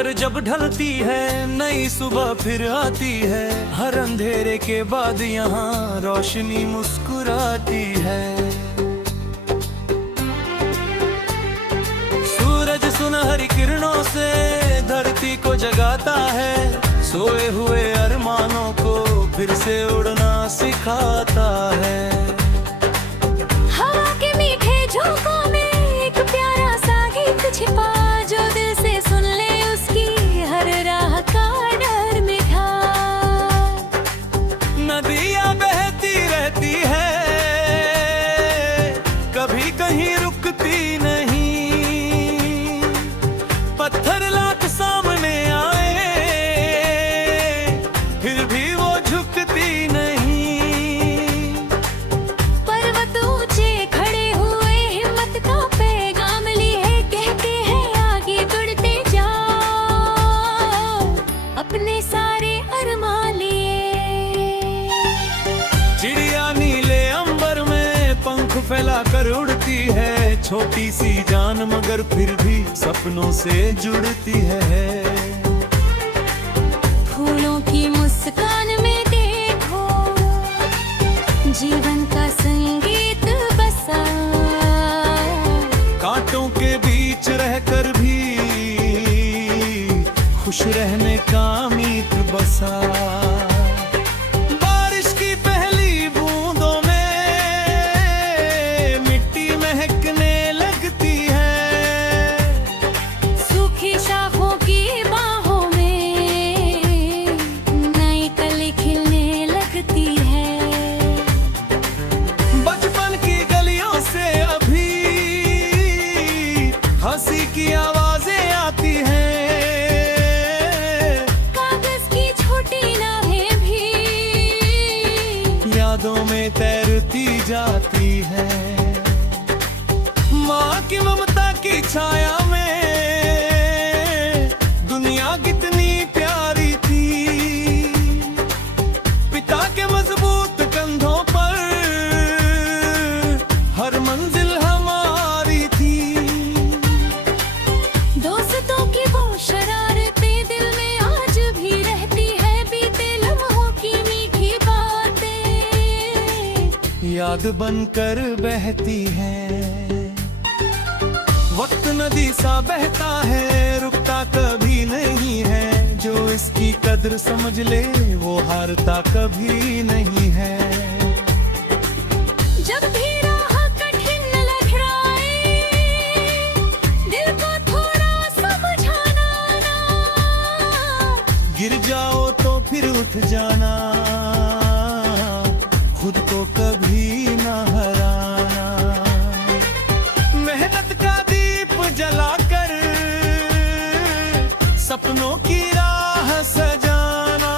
चादर जब ढलती है नई सुबह फिर आती है, हर अंधेरे के बाद यहाँ रोशनी मुस्कुराती है। सूरज सुनहरी किरणों से धरती को जगाता है, सोए हुए अरमानों को फिर से उड़ना सिखाता है। हवा के मीठे झोंकों में एक प्यारा सा गीत छिपा, जो दिल से सुन ले उसकी हर राह का डर मिटा। नदियाँ बहती रहती है, कभी कहीं रुकती नहीं, पत्थर लाख सामने आए फिर भी वो झुकती नहीं। पर्वत ऊंचे खड़े हुए हिम्मत का पैगाम लिए, कहते हैं आगे बढ़ते जाओ अपने सारे अरमान लिए। चिड़िया नीले अंबर में पंख फैला कर उड़ती है, छोटी सी जान मगर फिर भी सपनों से जुड़ती है। फूलों की मुस्कान में देखो जीवन का संगीत बसा, कांटों के बीच रहकर भी खुश रहने का मीत बसा। बारिश की पहली बूंदों में मिट्टी महकने लगती है, सूखी शाखों की बाहों में नई कली खिलने लगती है। बचपन की गलियों से अभी हंसी की आवाजें आती हैं, कागज की छोटी नावें भी यादों में तैरती जाती है। माँ की ममता की छाया में दुनिया कितनी प्यारी थी, पिता के मजबूत कंधों पर हर मंजिल हमारी थी। दोस्तों की वो शरारतें दिल में आज भी रहती है, बीते लम्हों की मीठी बातें याद बनकर बहती है। वक्त नदी सा बहता है, रुकता कभी नहीं है, जो इसकी कद्र समझ ले वो हारता कभी नहीं है। जब भी राह कठिन लहराए दिल को थोड़ा समझाना ना, गिर जाओ तो फिर उठ जाना, खुद को कभी ना हराना। मेहनत का दीप जलाकर सपनों की राह सजाना,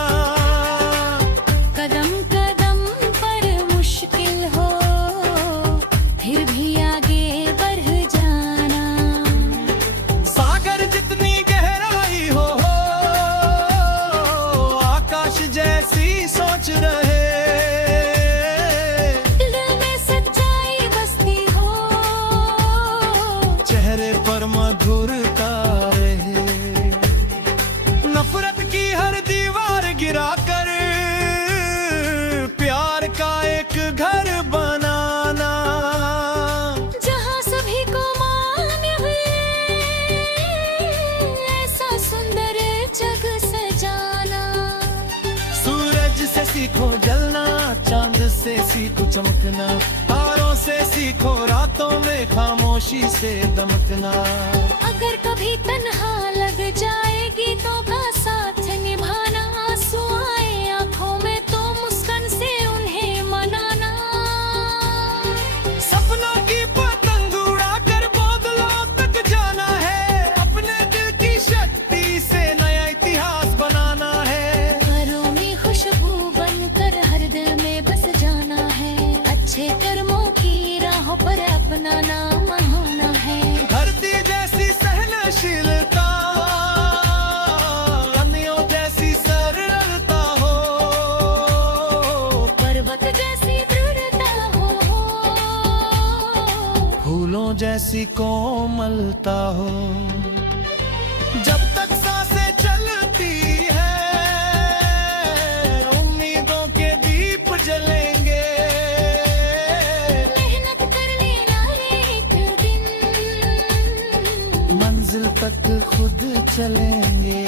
कदम कदम पर मुश्किल हो फिर भी आगे बढ़ जाना। सागर जितनी गहराई हो आकाश जैसी सोच रहे, दिल में सच्चाई बसती हो चेहरे पर मधुरता रहे। नफरत की हर दीवार गिराकर प्यार का एक घर बनाना, जहाँ सभी को मान्य हुए ऐसा सुंदर जग सजाना। सूरज से सीखो जलना, चांद से सीखो चमकना, तारों से सीखो रातों में खामोशी से दमकना। अगर कभी तन्हा लग जाए गीतों का साथ निभाना, आंसू आए आंखों में तो मुस्कान से उन्हें मनाना। सपनों की पतंग उड़ाकर बादलों तक जाना है, अपने दिल की शक्ति से नया इतिहास बनाना है। घरों में खुशबू बनकर हर दिल में बस जाना है, अच्छे कर्मों की राहों पर अपना नाम होना है। धरती जैसी सहनशीलता, नदियों जैसी सरलता हो, पर्वत जैसी दृढ़ता हो, फूलों जैसी कोमलता हो। जब तक सांसें चलेंगे।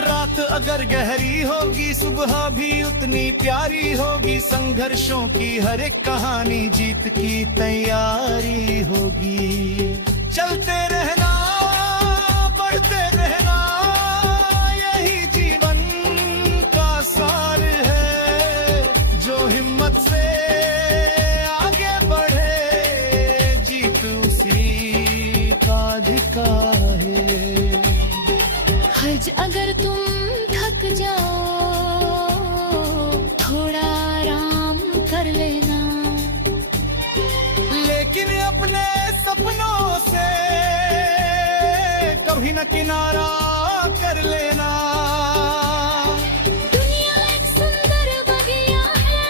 रात अगर गहरी होगी, सुबह भी उतनी प्यारी होगी। संघर्षों की हर एक कहानी जीत की तैयारी होगी। चलते रहना, बढ़ते रहना, यही जीवन का सार है। जो हिम्मत से आगे बढ़े, जीत उसी का अधिकार है। हज अगर तुम थक जाओ, थोड़ा आराम कर लेना। लेकिन अपने सपनों से कभी न किनारा कर लेना। दुनिया एक सुंदर बगिया है,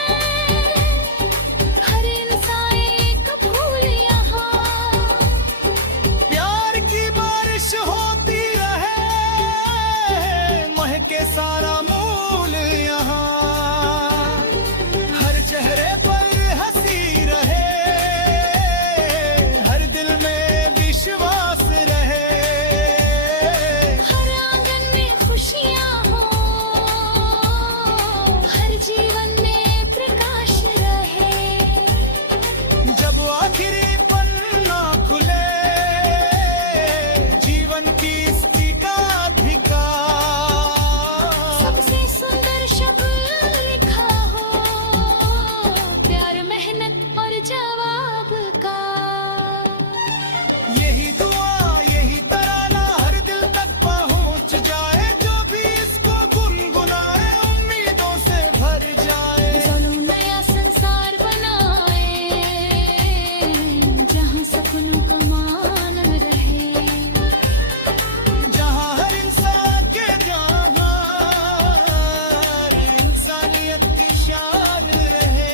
हर इंसान एक फूल यहाँ। प्यार की बारिश होती रहे, महके सारा मूल यहाँ। हर चेहरे पर हंसी रहे, हर दिल में विश्वास रहे। हर आंगन में खुशियाँ हो, हर जीवन में प्रकाश रहे। जब आखिरी पन्ना खुले, जीवन की स्थिति का अधिकार। सबसे सुंदर शब्द लिखा हो, प्यार, मेहनत और जवाब का। यही दुआ, यही तराना हर दिल तक पहुंच जाए। जो भी इसको गुनगुनाए, उम्मीदों से भर जाए। चलो नया संसार बनाए, जहाँ सपनों का मान रहे। जहाँ हर इंसान के जहाँ इंसानियत की शान रहे।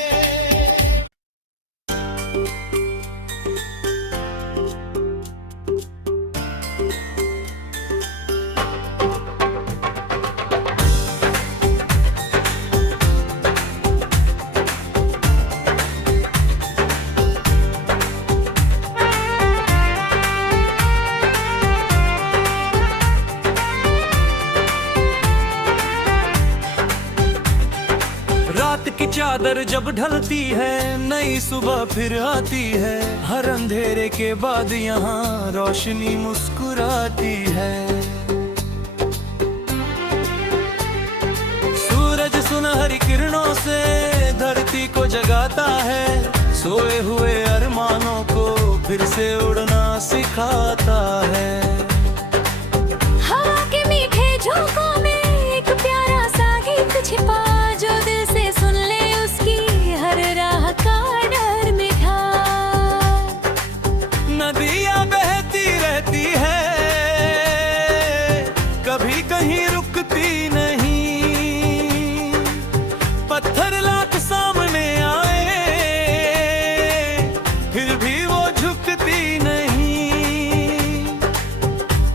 रात की चादर जब ढलती है, नई सुबह फिर आती है। हर अंधेरे के बाद यहाँ रोशनी मुस्कुराती है। सूरज सुनहरी किरणों से धरती को जगाता है। सोए हुए अरमानों को फिर से उड़ना सिखाता है। हवा के मीठे झोंकों में एक प्यारा सा गीत छिपा, जो दिल से सुन ले उसकी हर राह का डर मिठा। नदियाँ बहती रहती है, कभी कहीं रुकती नहीं। पत्थर लाख सामने आए, फिर भी वो झुकती नहीं।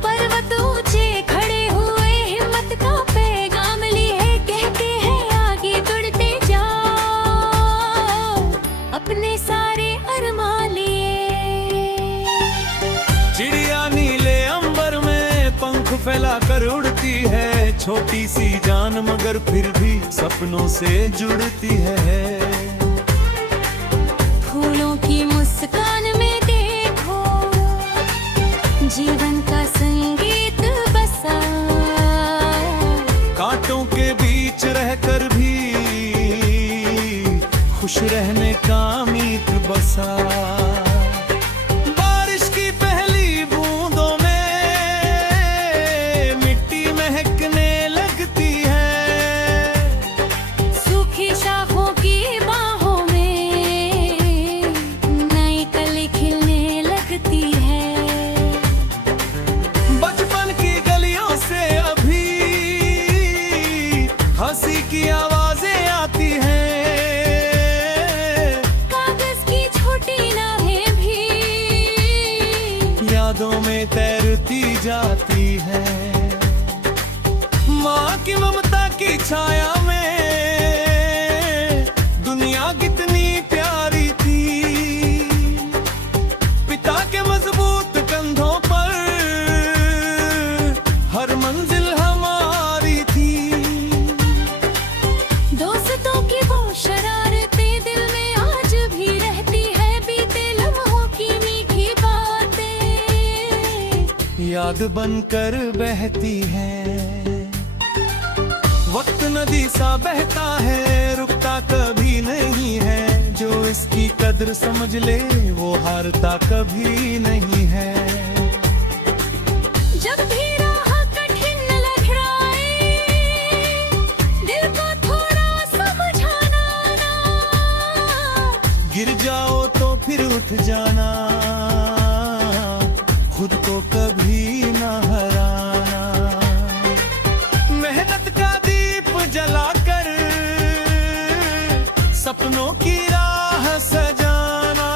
पर्वत ऊंचे खड़े हुए हिम्मत का पैगाम लिए, कहते हैं आगे बढ़ते जाओ, अपने सारे अरमान लिए। चिड़िया नीले अंबर में पंख फैला कर उड़ती है। छोटी सी जान मगर फिर भी सपनों से जुड़ती है। फूलों की मुस्कान में देखो, जीवन का संगीत बसा। कांटों के बीच रहकर भी खुश रहने का मीत बसा। बारिश की पहली बूंदों में मिट्टी महकने लगती है। सूखी शाखों की बाहों में नई कली खिलने लगती है। बचपन की गलियों से अभी हंसी की आवाजें आती हैं। कागज की छोटी नावें भी यादों में तैरती जाती है। माँ की ममता की छाया में याद बनकर बहती है। वक्त नदी सा बहता है, रुकता कभी नहीं है। जो इसकी कद्र समझ ले वो हारता कभी नहीं है। जब भी राह कठिन लहराए, दिल को थोड़ा समझाना ना। गिर जाओ तो फिर उठ जाना, खुद को कभी ना हराना। मेहनत का दीप जलाकर सपनों की राह सजाना।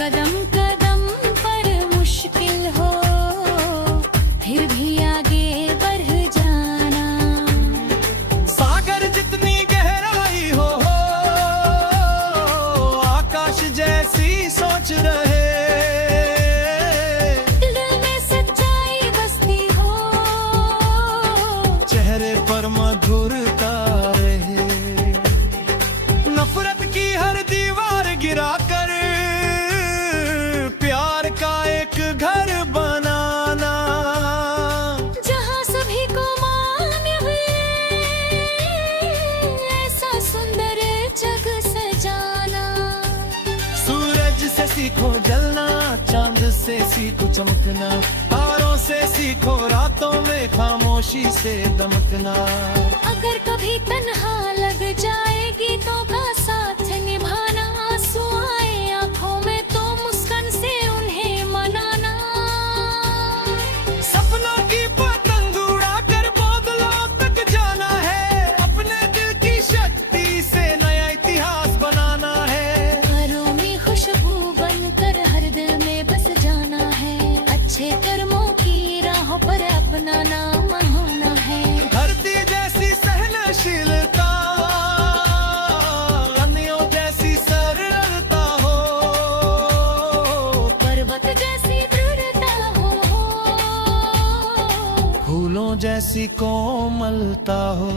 कदम कदम पर मुश्किल हो, फिर भी आगे बढ़ जाना। सागर जितनी गहराई हो, आकाश जैसी सोच रहे। दिल में सच्चाई बसती हो, चेहरे पर मधुरता रहे। नफरत की हर दीवार गिराकर प्यार का एक घर बनाना। जहाँ सभी को मान्य हुए, ऐसा सुंदर जग सजाना। सूरज से सीखो जलना, चांद से सीखो चमकना। तारों से सीखो रातों में खामोशी से दमकना। अगर कभी तन्हा लग जाए गीतों का साथ निभाना। आंसू आए आंखों में तो मुस्कान से उन्हें मनाना। सपनों की पतंग उड़ाकर बादलों तक जाना है। अपने दिल की शक्ति से नया इतिहास बनाना है। घरों में खुशबू बनकर हर दिल में बस जाना है। अच्छे कर्मों की राहों पर अपना नाम होना है। धरती जैसी सहनशीलता, नदियों जैसी सरलता हो। पर्वत जैसी दृढ़ता हो, फूलों जैसी कोमलता हो।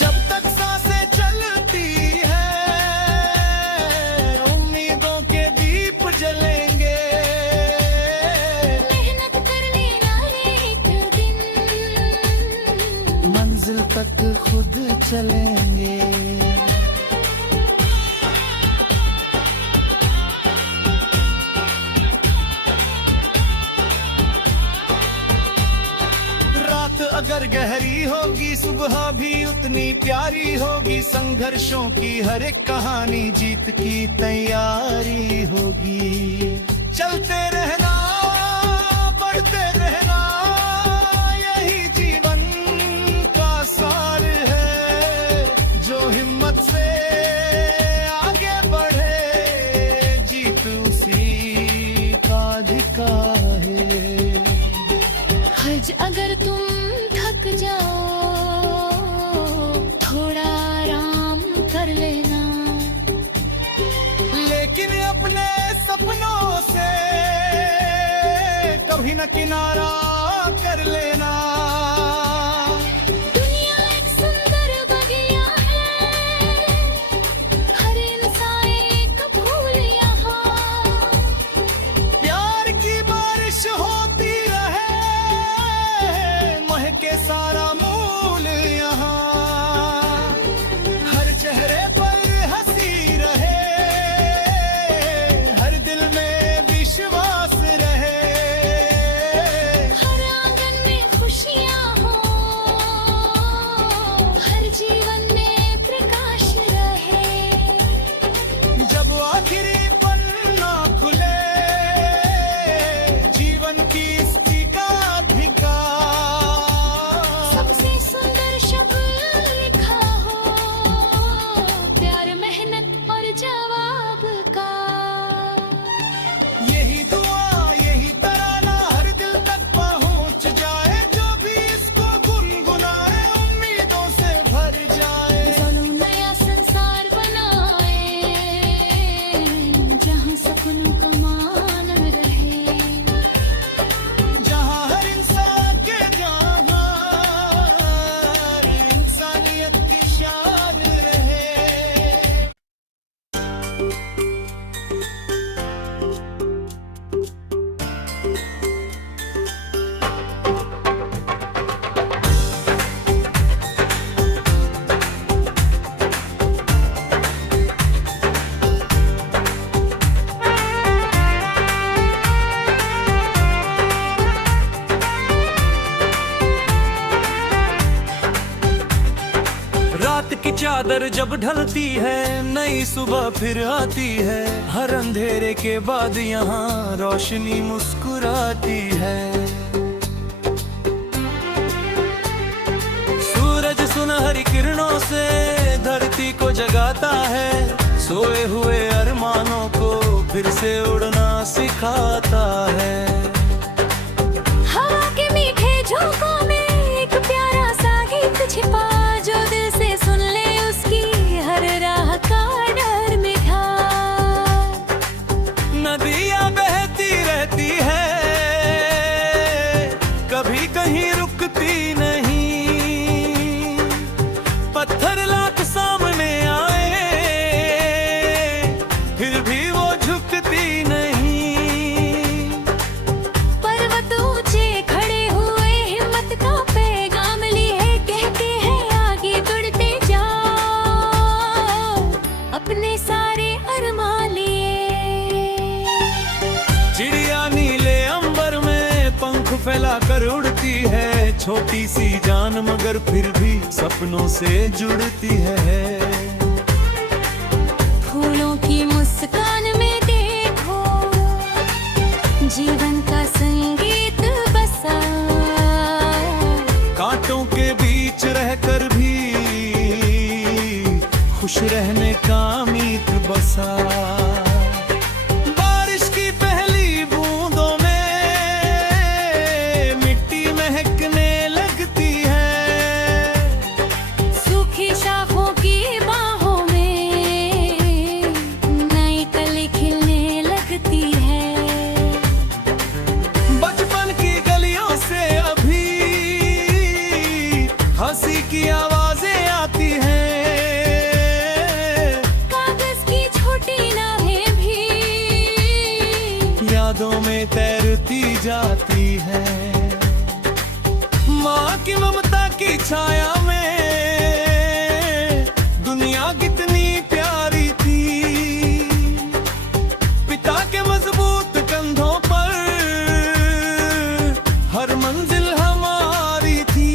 जब तक सांसें चलती है, उम्मीदों के दीप जलेंगे। मेहनत कर लेना एक दिन, मंजिल तक खुद चलेंगे। रात अगर गहरी होगी, सुबह भी उतनी प्यारी होगी। संघर्षों की हर एक कहानी जीत की तैयारी होगी। चलते रहना, बढ़ते रहना, यही जीवन का सार है। जो हिम्मत से आगे बढ़े, जीत उसी का अधिकार है। हज अगर तुम थक जाओ, थोड़ा आराम कर लेना। लेकिन अपने सपनों से कभी न किनारा कर लेना। दुनिया एक सुंदर बगिया है, हर इंसान एक फूल यहाँ। प्यार की बारिश होती रहे, महके सारा मूल यहाँ। हर चेहरे पर हंसी रहे, हर दिल में विश्वास रहे। हर आंगन में खुशियाँ हो, चादर जब ढलती है नई सुबह फिर आती है, हर अंधेरे के बाद यहाँ रोशनी मुस्कुराती है। सूरज सुनहरी किरणों से धरती को जगाता है, सोए हुए अरमानों को फिर से उड़ना सिखाता है। हवा के मीठे झोंकों में एक प्यारा सा गीत छिपा, जो दिल से सुन ले उसकी हर राह का डर मिटा। नदियाँ बहती रहती है कभी कहीं रुकती नहीं, पत्थर लाख सामने आए फिर भी वो झुकती नहीं। पर्वत ऊंचे खड़े हुए हिम्मत का पैगाम लिए, कहते हैं आगे बढ़ते जाओ अपने सारे अरमान लिए। चिड़िया नीले अंबर में पंख फैला कर उड़ती है, छोटी सी जान मगर फिर भी सपनों से जुड़ती है। फूलों की मुस्कान में देखो जीवन का संगीत बसा, कांटों के बीच रहकर भी खुश रहने का मीत बसा। बारिश की पहली बूंदों में मिट्टी महकने लगती है, सूखी शाखों की बाहों में नई कली खिलने लगती है। बचपन की गलियों से अभी हंसी की आवाजें आती हैं, कागज की छोटी नावें भी यादों में तैरती जाती है। माँ की ममता की छाया में दुनिया कितनी प्यारी थी, पिता के मजबूत कंधों पर हर मंजिल हमारी थी।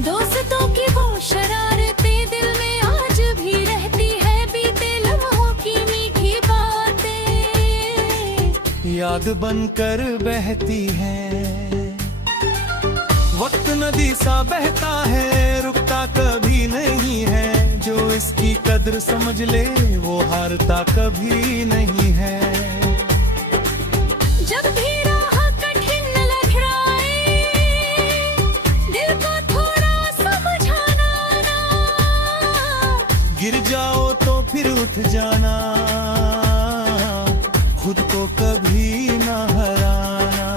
दोस्तों की वो शरारतें दिल में आज भी रहती है, बीते लम्हों की मीठी बातें याद बनकर बहती है। वक्त नदी सा बहता है रुकता कभी नहीं है, जो इसकी कद्र समझ ले वो हारता कभी नहीं है। जब भी राह कठिन लहराए दिल को थोड़ा समझाना ना, गिर जाओ तो फिर उठ जाना, खुद को कभी ना हराना।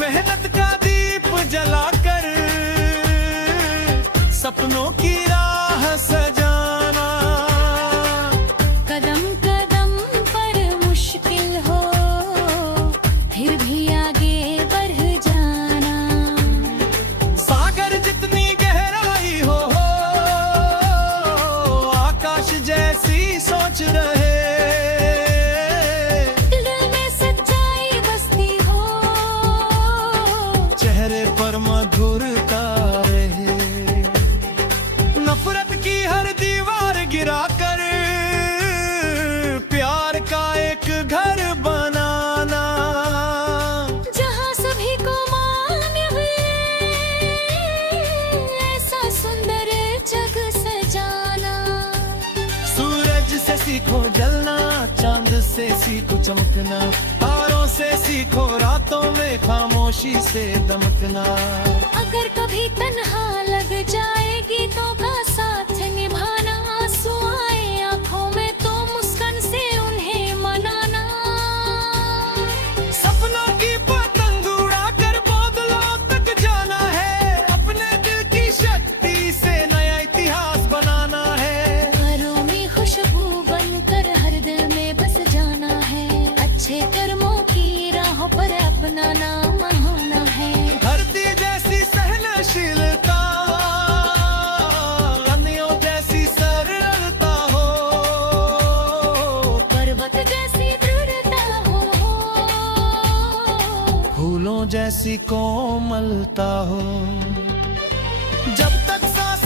मेहनत का दीप जलाकर सपनों की राह सजाना, कदम कदम पर मुश्किल हो फिर भी आगे बढ़ जाना। सागर जितनी गहराई हो आकाश जैसी सोच रहे, दिल में सच्चाई बसती हो चेहरे पर मधुरता रहे। नफरत की हर दीवार गिराकर प्यार का एक घर बनाना, जहाँ सभी को मान्य हुए ऐसा सुंदर जग सजाना। सूरज से सीखो जलना, चांद से सीखो चमकना, तारों से सीखो रातों में खामोशी से दमकना। अगर कभी तन्हा लग जाए गीतों का साथ निभाना, आंसू आए आंखों में तो मुस्कान से उन्हें मनाना। सपनों की पतंग उड़ाकर बादलों तक जाना है, अपने दिल की शक्ति से नया इतिहास बनाना है। घरों में खुशबू बनकर हर दिल में बस जाना है, अच्छे कर्मों की राहों पर अपना नाम होना है। धरती जैसी सहनशीलता, नदियों जैसी सरलता हो, पर्वत जैसी दृढ़ता हो, फूलों जैसी कोमलता हो। जब तक सांस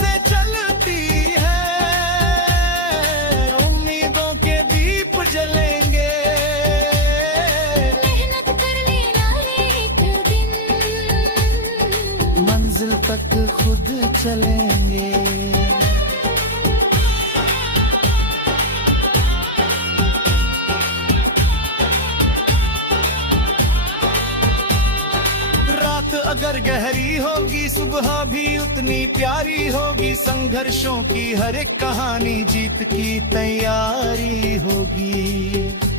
गहरी होगी, सुबह भी उतनी प्यारी होगी। संघर्षों की हर एक कहानी जीत की तैयारी होगी।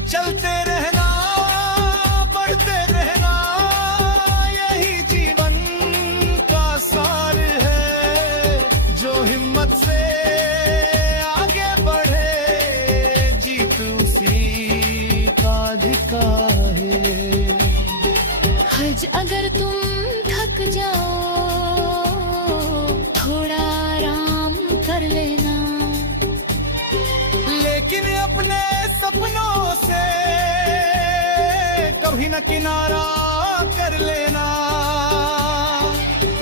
चलते रहना, बढ़ते रहना, यही जीवन का सार है। जो हिम्मत से आगे बढ़े, जीत उसी का अधिकार है। आज अगर तुम थक जाओ, थोड़ा आराम कर लेना, लेकिन अपने सपनों से कभी न किनारा कर लेना।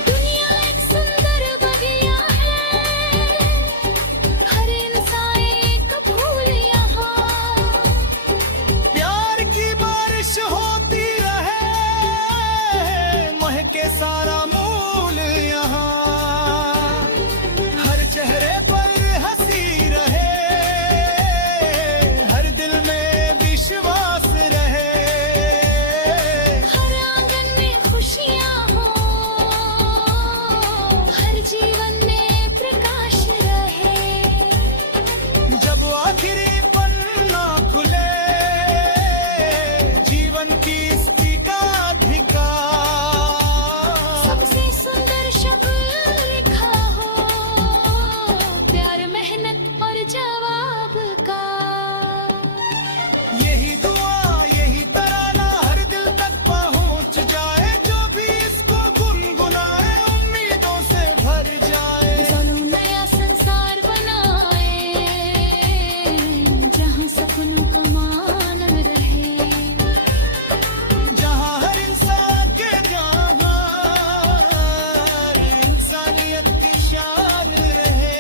दुनिया एक सुंदर बगिया है, हर इंसान एक फूल यहाँ। प्यार की बारिश होती रहे, महके सारा मूल यहाँ। हर चेहरे पर हंसी रहे, हर दिल में विश्वास रहे। हर आंगन में खुशियाँ हो, हर जीवन में प्रकाश रहे। जब आखिरी पन्ना खुले, जीवन की स्थिति का अधिकार। सबसे सुंदर शब्द लिखा हो, प्यार, मेहनत और जवाब का। यही दुआ, यही तराना हर दिल तक पहुंच जाए। जो भी इसको गुनगुनाए, उम्मीदों से भर जाए। चलो नया संसार बनाए, जहाँ सपनों का मान रहे। जहाँ हर इंसान के जहाँ इंसानियत की शान रहे।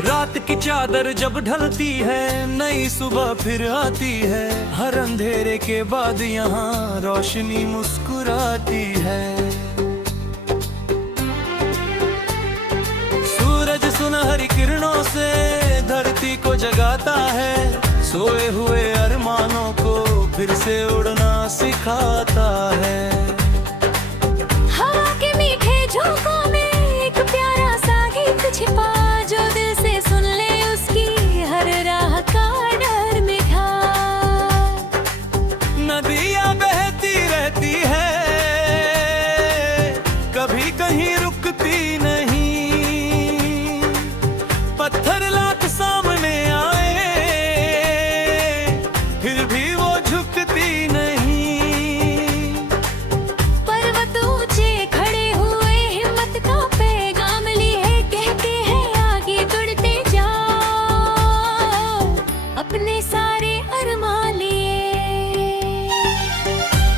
रात की चादर जब ढलती है, नई सुबह फिर आती है। हर अंधेरे के बाद यहाँ रोशनी मुस्कुराती है। सूरज सुनहरी किरणों से धरती को जगाता है। सोए हुए अरमानों को फिर से उड़ना सिखाता है। हवा के मीठे झोंकों में एक प्यारा सा गीत छिपा, जो दिल से सुन ले उसकी हर राह का डर मिठा। नदियाँ बहती रहती है, कभी कहीं रुकती नहीं। पत्थर लाख सामने आए, फिर भी वो झुकती नहीं। पर्वत ऊंचे खड़े हुए हिम्मत का पैगाम लिए, कहते हैं आगे बढ़ते जाओ, अपने सारे अरमान लिए।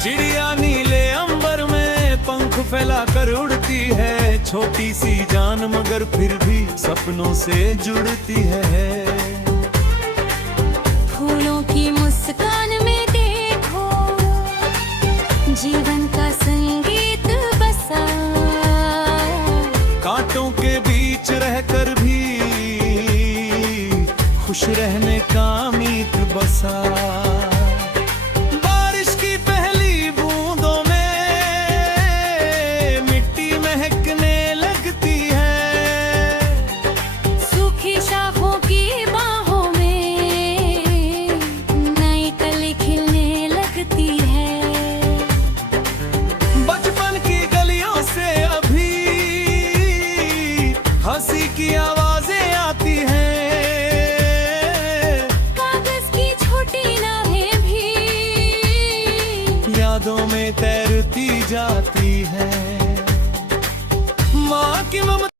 चिड़िया नीले अंबर में पंख फैला कर उड़ती है। छोटी सी जान मगर फिर भी सपनों से जुड़ती है। फूलों की मुस्कान में देखो, जीवन का संगीत बसा। कांटों के बीच रहकर भी खुश रहने का मीत बसा। बारिश की पहली बूंदों में मिट्टी महकने लगती है। सूखी शाखों की बाहों में नई कली खिलने लगती है। बचपन की गलियों से अभी हंसी की आवाजें आती हैं। कागज की छोटी नावें भी यादों में तैरती जाती है। माँ की ममता